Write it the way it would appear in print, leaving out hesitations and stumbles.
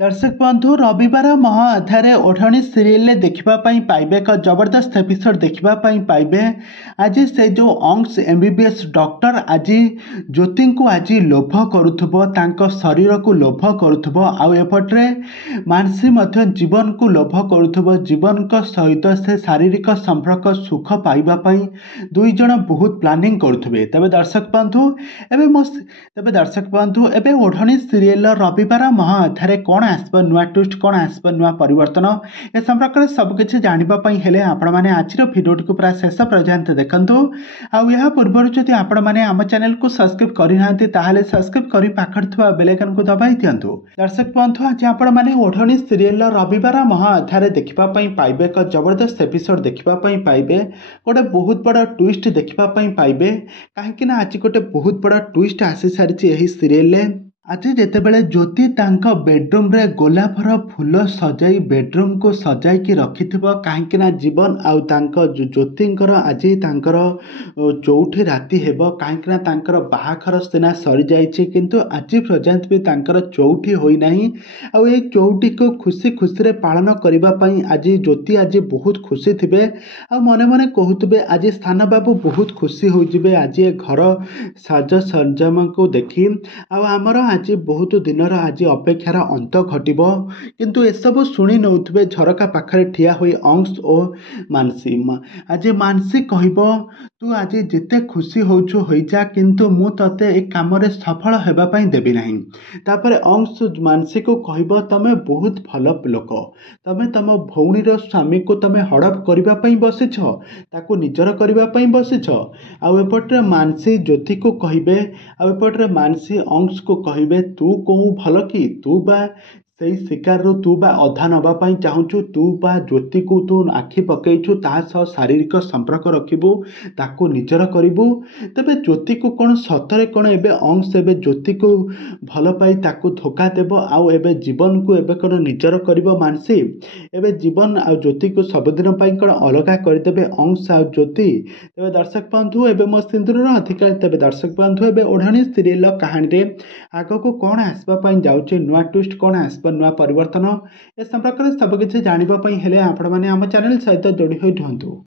दर्शक बंधु रविवार महा आधारे ओढ़णी सीरियल देखापी पाइबे एक जबरदस्त एपिसोड देखापी पाइबे। आज से जो अंश एमबीबीएस डॉक्टर आज ज्योति को आज लोभ करुव शरीर को लोभ करुव आउपटे मानसी जीवन को लोभ करुव जीवन सहित से शारीरिक संपर्क सुख पाइबापी दुई जन बहुत प्लानिंग करुवे। तेज दर्शक बंधु एवं ओढ़णी सीरियल रविवार महा आधारे कौन आसब नुआ ट्विस्ट कौन आसब नुआ परिवर्तन ए संपर्क में सबकिछि जानापी हेले आपण मैंने आज भिडियोटी को पूरा शेष पर्यंत देखंतु। आ पूर्व जदि आपण मैंने आम चैनल को सब्सक्राइब करना ताहले सब्सक्राइब कर पाखर थिबा बेल आइकन को दबाई दियंतु। दर्शक बंधु आज आपण मैंने ओढ़णी सीरियल रविवार महा आधारे देखापी पाइबे एक जबरदस्त एपिसोड देखापी पाइबे गोटे बहुत बड़ ट्विस्ट देखापी पाइबे कहीं आज गोटे बहुत बड़ ट्विस्ट आसी सारी सीरियल। आज जितेबाला ज्योति तांका बेडरूम रे गोलापर फूल सजाई बेडरूम को सजाई की रखिथिब कहीं जीवन आउ तांका ज्योतिंकर आज तांकर चौठी राति हेब कहीं तांकर बाहाघर सिना सरी जाइछि किंतु आज पर्यंत भी तांकर चौठी होई नाही। आउ ए चौठी को खुशी खुशी रे पालन करिबा पई आज ज्योति आज बहुत खुशी थिबे आ मने मने कहूतबे आज स्थान बाबू बहुत खुशी हो जिबे आज ए घर साज सरंजाम को देखी आ हमर आज बहुत दिनर आज अपेक्षार अंत घटब किंतु एसबू शुणी नौथे झरका पाखे ठिया हुई अंश और मानसी। आज मानसी कहब तू आज जिते खुशी होचु हो जा किंतु मु तते एक काम रे सफल होगापी देवी ना। तापर अंश मानसी को कहब तमे बहुत भल लोक तमे तम भौणीर स्वामी को तमे हड़प करने बसीछ ताकू निजर करने बसीछ। आउपटे मानसी ज्योति को कहबे आउपटे मानसी अंश को कहबे तू कौन भल कि तू बा से शिकार तू बा अधा नवापाई चाहूँ तू बा ज्योति को तू आखि पकईचु तासह शारीरिक संपर्क रखिबू ताकू निजर करिबू। तबे ज्योति को कौन सतरे कौन एबे अंश एबे ज्योति को भल पाई ताकू धोखा देव आउ एबे जीवन को एबे कौन निजर करिबो मानसी एबे जीवन आ ज्योति को सबुदिन पाई कौन अलगा करदेबे अंश आ ज्योति। तेज दर्शक बंधु एबे मो सिंदूर अधिकारी तेज दर्शक बंधु एबे ओढ़णी सीरियल कहानी रे आगो को कौन आसवाई जाऊे नुआ ट्विस्ट कौन आसब नुआ परिवर्तन ए संपर्क में सबकिछि जानापी हेले आपण मैंने आम चैनल सहित जोड़ी होई रुहंतु।